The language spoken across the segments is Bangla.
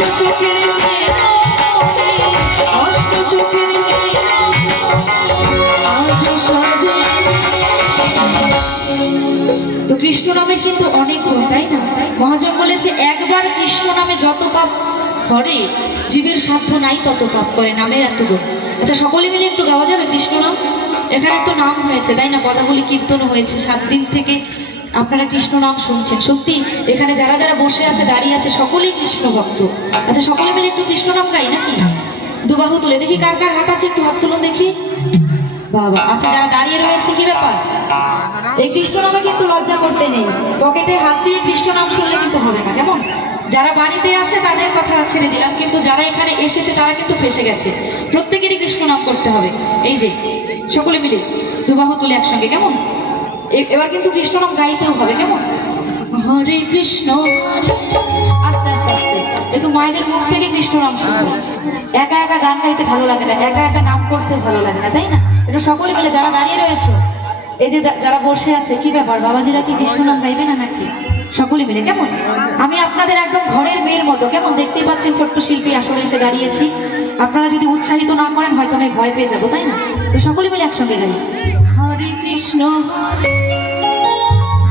তো কৃষ্ণ নামের কিন্তু অনেক গুণ তাই না? মহাজন বলেছে, একবার কৃষ্ণ নামে যত করে, জীবের সাধ্য নাই তত পাপ করে। নামের এত গুণ আচ্ছা সকলে মিলে একটু গাওয়া যাবে কৃষ্ণ নাম? এখানে তো নাম হয়েছে, তাই না? পদাবলী কীর্তনও হয়েছে, সাত দিন থেকে আপনারা কৃষ্ণ নাম শুনছেন। সত্যি, এখানে যারা যারা বসে আছে, দাঁড়িয়ে আছে, সকলেই কৃষ্ণ ভক্ত। আচ্ছা সকলে মিলে একটু কৃষ্ণ নাম গাই নাকি? দুবাহু তুলে দেখি, কার কার হাত আছে, একটু হাত তুলুন দেখি। বাবা আচ্ছা যারা দাঁড়িয়ে রয়েছে, কি ব্যাপার? এই কৃষ্ণ নামে কিন্তু লজ্জা করতে নেই। পকেটে হাত দিয়ে কৃষ্ণ নাম শুনলে কিন্তু হবে না, কেমন? যারা বাড়িতে আছে, তাদের কথা ছেড়ে দিলাম, কিন্তু যারা এখানে এসেছে, তারা কিন্তু ফেসে গেছে। প্রত্যেকেরই কৃষ্ণ নাম করতে হবে। এই যে, সকলে মিলে দুবাহু তুলে একসঙ্গে, কেমন? এবার কিন্তু কৃষ্ণ নাম গাইতেও হবে কেমন? হরে কৃষ্ণ আস্তে আস্তে আস্তে। একটু মায়েদের মুখ থেকে কৃষ্ণ নাম শুনব একা একা গান গাইতে ভালো লাগে না একা একা নাম করতে ভালো লাগে না তাই না? এটা সকলে মিলে যারা দাঁড়িয়ে রয়েছে এই যে যারা বসে আছে কি ব্যাপার? বাবাজিরা কি কৃষ্ণ নাম গাইবে না নাকি? সকলে মিলে কেমন? আমি আপনাদের একদম ঘরের মেয়ের মতো কেমন? দেখতেই পাচ্ছেন ছোট্ট শিল্পী আসলে এসে দাঁড়িয়েছি। আপনারা যদি উৎসাহিত না করেন হয়তো আমি ভয় পেয়ে যাব তাই না? তো সকলে মিলে একসঙ্গে গাই। হরে কৃষ্ণ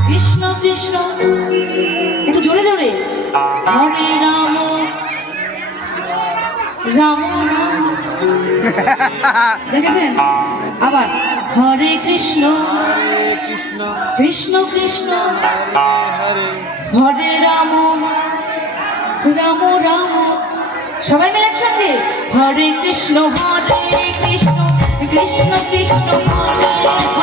কৃষ্ণ কৃষ্ণ। একটু জোরে জোরে। হরে রাম। রাম রাম। দেখেছেন? আবার হরে কৃষ্ণ। কৃষ্ণ কৃষ্ণ। হরে রাম। রাম রাম। সবাই মিলে একসঙ্গে। হরে কৃষ্ণ হরে কৃষ্ণ। কৃষ্ণ কৃষ্ণ, হরে